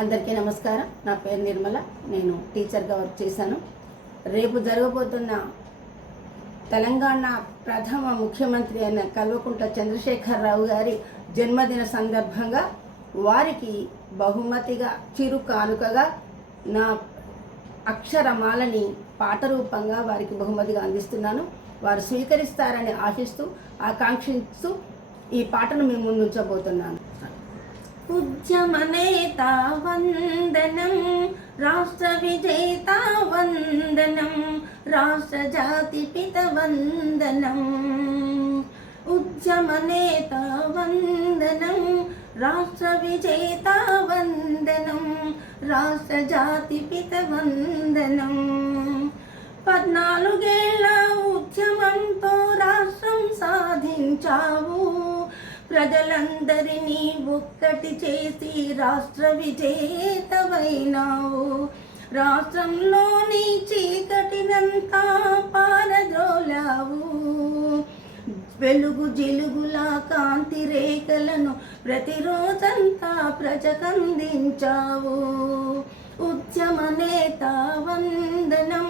అందరికీ నమస్కారం. నా పేరు నిర్మల. నేను టీచర్గా వర్క్ చేశాను. రేపు జరగబోతున్న తెలంగాణ ప్రథమ ముఖ్యమంత్రి అయిన కల్వకుంట్ల చంద్రశేఖరరావు గారి జన్మదిన సందర్భంగా వారికి బహుమతిగా చిరు కానుకగా నా అక్షరమాలని పాట రూపంగా వారికి బహుమతిగా అందిస్తున్నాను. వారు స్వీకరిస్తారని ఆశిస్తూ ఆకాంక్షిస్తూ ఈ పాటను మేము ముందు ఉంచబోతున్నాను. ఉద్యమ నేత వందనం, రాష్ట్ర విజేత వందనం, రాష్ట్ర జాతి పిత వందనం. ఉద్యమ నేత వందనం, రాష్ట్ర విజేత వందనం, రాష్ట్ర జాతి పిత వందనం. 14 ఏళ్ల ఉద్యమంతో రాష్ట్రం సాధించావు, ప్రజలందరినీ ఒక్కటి చేసి రాష్ట్ర విజేతవైనావు. రాష్ట్రంలోని చీకటినంతా పారద్రోలావు, వెలుగు జిలుగులా కాంతి రేఖలను ప్రతిరోజంతా ప్రజకందించావు. ఉద్యమ నేత వందనం,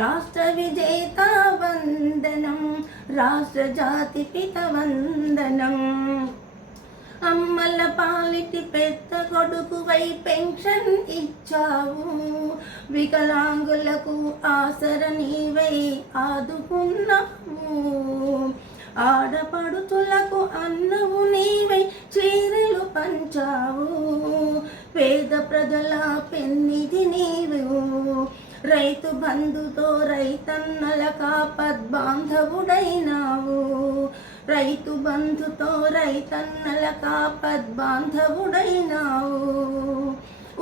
రాష్ట్ర విజేత వందనం, రాష్ట్ర జాతి పిత వందనం. అమ్మల పాలిటి పెద్ద కొడుకువై పెన్షన్ ఇచ్చావు, వికలాంగులకు ఆసర నీవై ఆదుకున్నావు. ఆడపడుతులకు అన్నవు నీవై చీరలు పంచావు, పేద ప్రజల పెన్నిధి నీవు. రైతు బంధుతో రైతన్నల కాపద్బాంధవుడైనావు, రైతు బంధుతో రైతన్నల కాపద్బాంధవుడైనావు.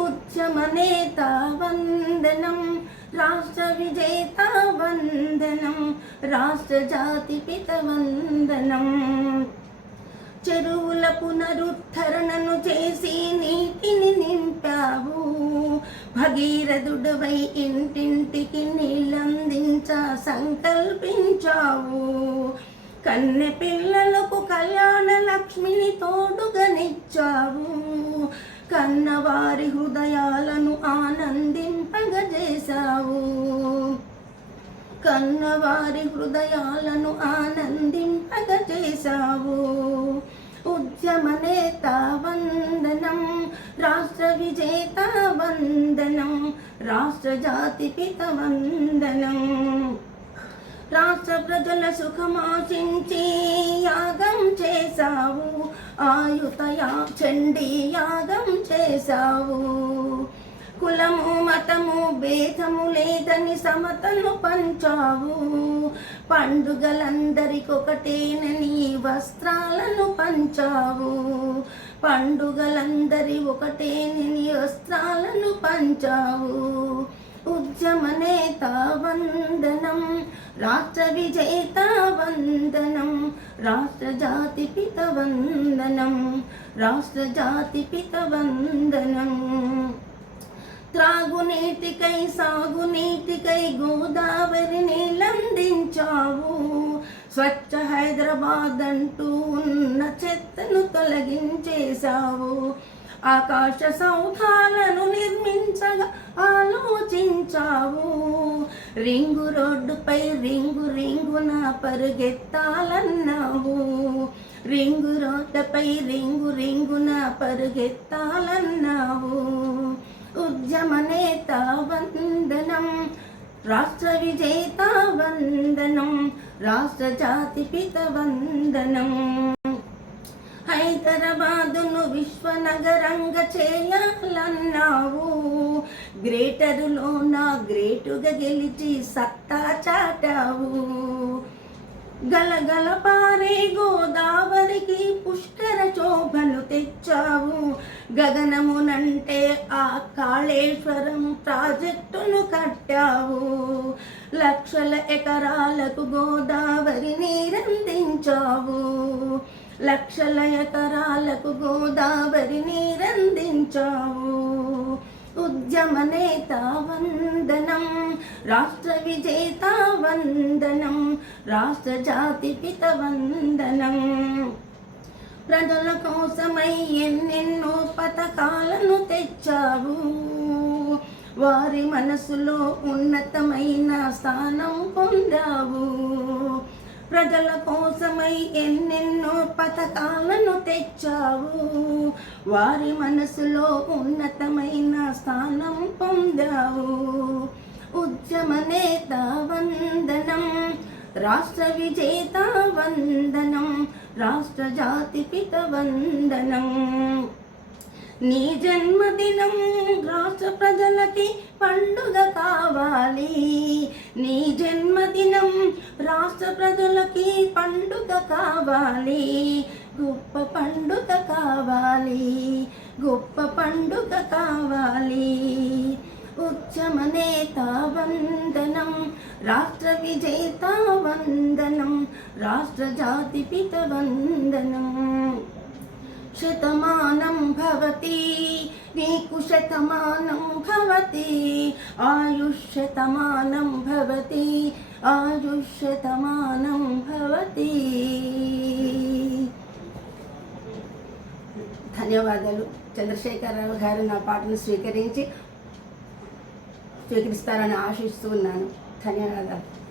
ఉద్యమ నేత వందనం, రాష్ట్ర విజేత వందనం, రాష్ట్ర జాతి పిత వందనం. చెరువుల పునరుద్ధరణను చేసి నీటిని నింపావు, భగీరథుడవై ఇంటింటికి నీళ్ళందించ సంకల్పించావు. కన్నె పిల్లలకు కళ్యాణ లక్ష్మిని తోడుగనిచ్చావు, కన్నవారి హృదయాలను ఆనందింపగజేశావు, కన్నవారి హృదయాలను ఆనందింపగజేశావు. ఉద్యమ నేత వందనం, రాష్ట్ర విజేత వందనం, రాష్ట్ర జాతి పిత వందనం. రాష్ట్ర ప్రజల సుఖమాశించి యాగం చేశావు, ఆయుతయా చండీ యాగం చేశావు. కులము మతము భేదము లేదని సమతను పంచావు, పండుగలందరికొకటేనని వస్త్రాలను పంచావు, పండుగలందరి ఒకటేనని వస్త్రాలను పంచావు. ఉద్యమ నేత వందనం, రాష్ట్ర విజేత వందనం, రాష్ట్ర జాతి పిత వందనం, రాష్ట్ర జాతి పిత వందనం. త్రాగునీటికై సాగునీటికై గోదావరి నీళ్ళందించావు, స్వచ్ఛ హైదరాబాద్ అంటూ ఉన్న చెత్తను తొలగించేశావు. ఆకాశ సౌధాలను నిర్మించగా ఆలోచించావు, రింగు రోడ్డుపై రింగు రింగున పరుగెత్తాలన్నావు, రింగు రోడ్డుపై రింగు రింగున పరుగెత్తాలన్నావు. ఉద్యమ నేత వందనం, రాష్ట్ర విజేత వందనం, రాష్ట్ర జాతి పిత వందనం. హైదరాబాదును విశ్వనగరంగా చేయాలన్నావు, గ్రేటరులో నా గ్రేటుగా గెలిచి సత్తా చాటావు. గలగల పారే గోదావరికి పుష్కర శోభను తెచ్చావు, గగనమునంటే ఆ కాళేశ్వరం ప్రాజెక్టును కట్టావు. లక్షల ఎకరాలకు గోదావరి నీరందించావు, లక్షల ఎకరాలకు గోదావరి నీరందించావు. ఉద్యమ నేత వందనం, రాష్ట్ర విజేత వందనం, రాష్ట్ర జాతి పిత వందనం. ప్రజల కోసమై ఎన్నెన్నో పథకాలను పథకాలను తెచ్చావు. వారి మనసులో ఉన్నతమైన స్థానం పొందావు. ప్రజల కోసమై ఎన్నెన్నో పథకాలను తెచ్చావు. వారి మనసులో ఉన్నతమైన స్థానం పొందావు. ఉద్యమ నేత వందనం, రాష్ట్ర విజేత వందనం, రాష్ట్ర జాతి పిత వందనం. నీ జన్మదినం రాష్ట్ర ప్రజలకి పండుగ కావాలి. నీ జన్మదినం రాష్ట్ర ప్రజలకి పండుగ కావాలి. గొప్ప పండుగ కావాలి, గొప్ప పండుగ కావాలి. ఉద్యమ నేత వందనం, రాష్ట్ర విజేత వందనం, రాష్ట్ర జాతి పిత వందనం. శతమానం భవతి నీకు శతమానం భవతి, ఆయుష్యతమానం భవతి, ఆయుష్యతమానం భవతి. ధన్యవాదాలు. చంద్రశేఖరరావు గారు నా పాటను స్వీకరిస్తారని ఆశిస్తూ ఉన్నాను. ధన్యవాదాలు.